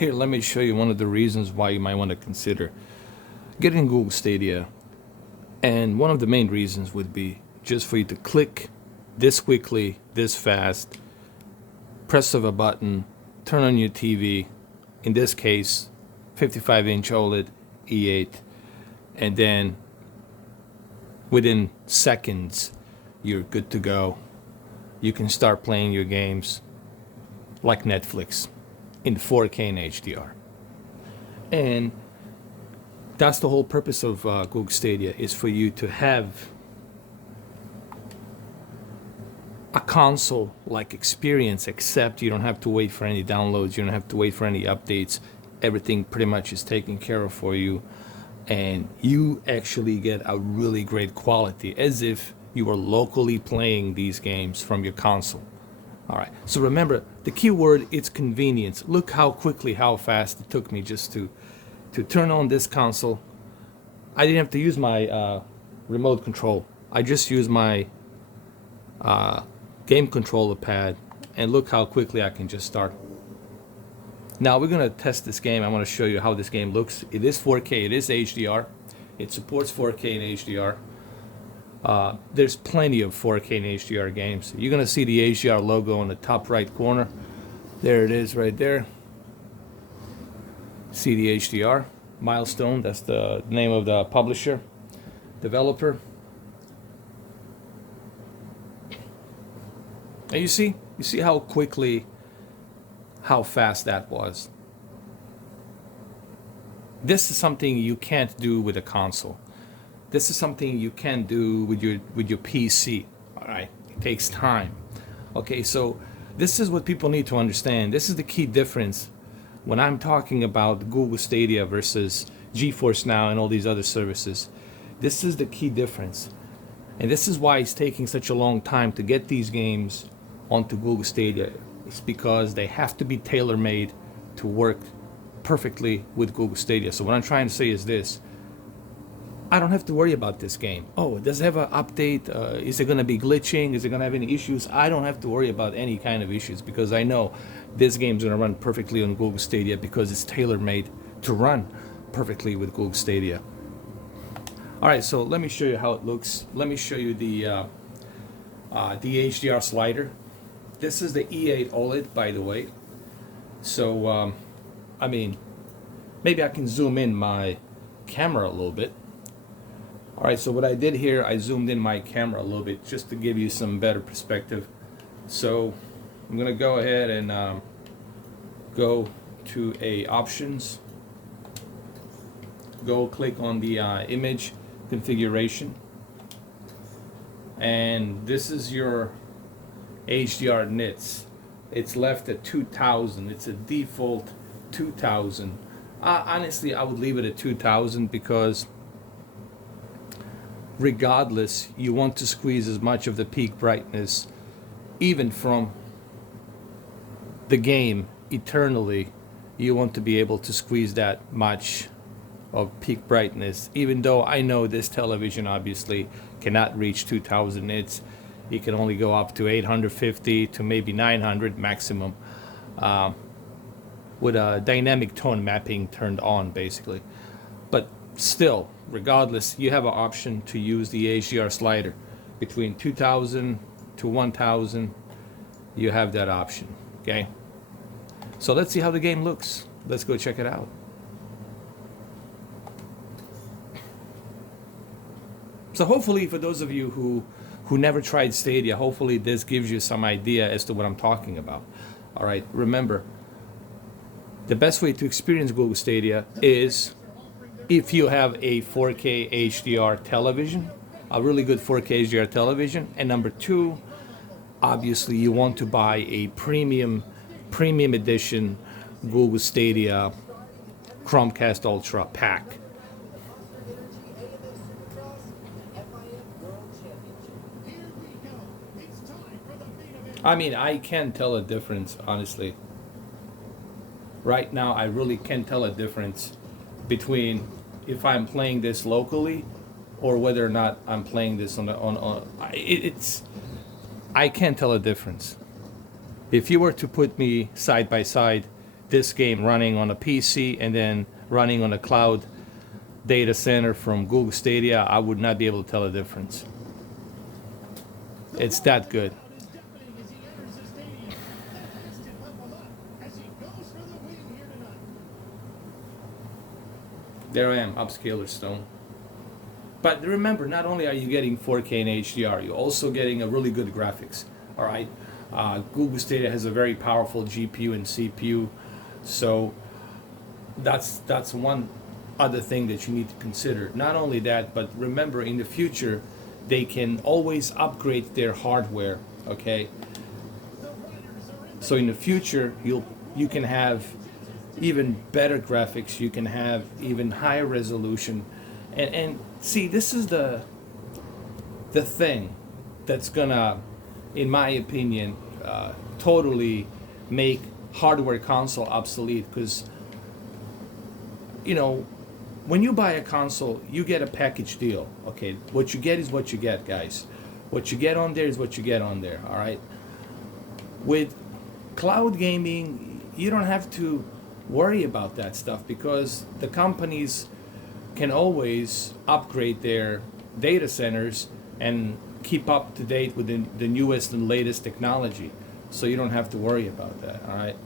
Here, let me show you one of the reasons why you might want to consider getting Google Stadia. And one of the main reasons would be just for you to click this quickly, this fast, press of a button, turn on your TV, in this case 55-inch OLED E8, and then within seconds you're good to go. You can start playing your games like Netflix in 4K and HDR. And that's the whole purpose of Google Stadia, is for you to have a console-like experience, except you don't have to wait for any downloads, you don't have to wait for any updates. Everything pretty much is taken care of for you, and you actually get a really great quality, as if you were locally playing these games from your console. All right, so remember, the key word is convenience. Look how quickly, how fast it took me just to turn on this console. I didn't have to use my remote control. I just used my game controller pad, and look how quickly I can just start. Now we're gonna test this game. I want to show you how this game looks. It is 4K, it is HDR. It supports 4K and HDR. There's plenty of 4K and HDR games. You're gonna see the HDR logo in the top right corner. There it is right there. See the HDR milestone, that's the name of the publisher, developer. And you see how quickly, how fast that was. This is something you can't do with a console. This is something you can't do with your PC. All right, it takes time. Okay, so this is what people need to understand. This is the key difference when I'm talking about Google Stadia versus GeForce Now and all these other services. This is the key difference. And this is why it's taking such a long time to get these games onto Google Stadia. It's because they have to be tailor-made to work perfectly with Google Stadia. So what I'm trying to say is this: I don't have to worry about this game. Oh, does it have an update? Is it going to be glitching? Is it going to have any issues? I don't have to worry about any kind of issues, because I know this game's going to run perfectly on Google Stadia, because it's tailor-made to run perfectly with Google Stadia. All right, so let me show you how it looks. Let me show you the HDR slider. This is the E8 OLED, by the way. So, I mean, maybe I can zoom in my camera a little bit. All right, so what I did here, I zoomed in my camera a little bit just to give you some better perspective. So I'm gonna go ahead and go to options, go click on the image configuration, and this is your HDR nits. It's left at 2000. It's a default 2000. Honestly, I would leave it at 2000, because regardless, you want to squeeze as much of the peak brightness, even from the game eternally. You want to be able to squeeze that much of peak brightness, even though I know this television obviously cannot reach 2000 nits. It can only go up to 850 to maybe 900 maximum, with a dynamic tone mapping turned on, basically. But still, regardless, you have an option to use the HDR slider between 2000 to 1000. You have that option. Okay, so let's see how the game looks. Let's go check it out. So hopefully, for those of you who never tried Stadia, hopefully this gives you some idea as to what I'm talking about. All right, remember, the best way to experience Google Stadia is if you have a 4K HDR television, a really good 4K HDR television. And number two, obviously you want to buy a premium edition Google Stadia Chromecast Ultra pack. I mean, I can't tell a difference, honestly. Right now, I really can't tell a difference between if I'm playing this locally or whether or not I'm playing this I can't tell a difference. If you were to put me side by side, this game running on a PC and then running on a cloud data center from Google Stadia, I would not be able to tell the difference. It's that good. There I am, upscaler stone. But remember, not only are you getting 4K and HDR, you're also getting a really good graphics. All right, Google Stadia has a very powerful GPU and CPU, so that's one other thing that you need to consider. Not only that, but remember, in the future, they can always upgrade their hardware. Okay, so in the future, you can have even better graphics, you can have even higher resolution, and see, this is the thing that's gonna, in my opinion, totally make hardware console obsolete. Because, you know, when you buy a console, you get a package deal. Okay, what you get is what you get, guys. What you get on there is what you get on there. All right. With cloud gaming, you don't have to worry about that stuff, because the companies can always upgrade their data centers and keep up to date with the newest and latest technology, so you don't have to worry about that. All right,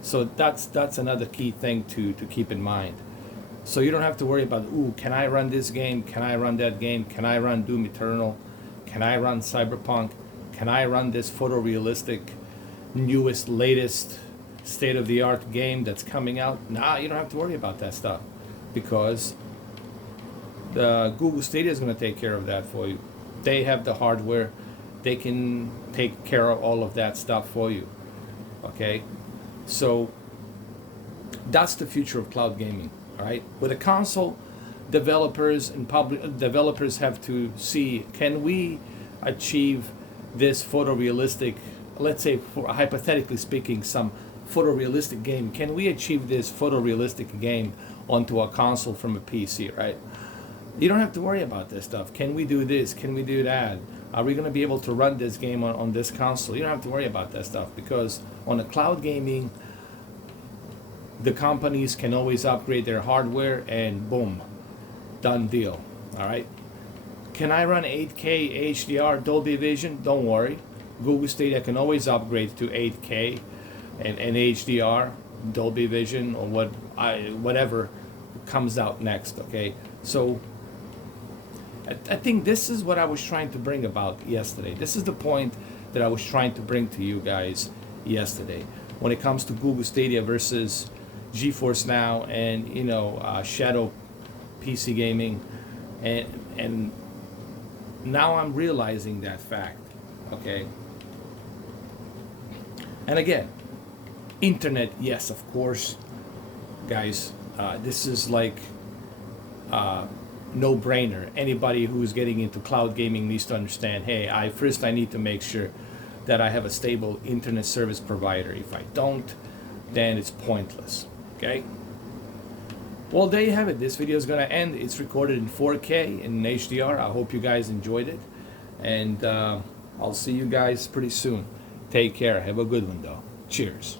so that's another key thing to keep in mind. So you don't have to worry about, ooh, can I run this game, can I run that game, can I run Doom Eternal, can I run Cyberpunk, can I run this photorealistic newest latest state-of-the-art game that's coming out. Nah, you don't have to worry about that stuff, because the Google Stadia is going to take care of that for you. They have the hardware. They can take care of all of that stuff for you. Okay, so that's the future of cloud gaming. All right, with a console, developers and public developers have to see, can we achieve this photorealistic, let's say, for hypothetically speaking, some photorealistic game, can we achieve this photorealistic game onto a console from a PC, right? You don't have to worry about this stuff. Can we do this? Can we do that? Are we going to be able to run this game on this console? You don't have to worry about that stuff, because on a cloud gaming, the companies can always upgrade their hardware and boom, done deal. All right. Can I run 8K HDR Dolby Vision? Don't worry. Google Stadia can always upgrade to 8K and HDR Dolby Vision, or whatever comes out next. Okay, so I think this is what I was trying to bring about yesterday. This is the point that I was trying to bring to you guys yesterday when it comes to Google Stadia versus GeForce Now and Shadow PC gaming, and now I'm realizing that fact. Okay, and again, internet, yes, of course, guys. This is like no-brainer. Anybody who's getting into cloud gaming needs to understand, hey, I need to make sure that I have a stable internet service provider. If I don't, then it's pointless. Okay? Well, there you have it. This video is going to end. It's recorded in 4K and HDR. I hope you guys enjoyed it. And I'll see you guys pretty soon. Take care. Have a good one, though. Cheers.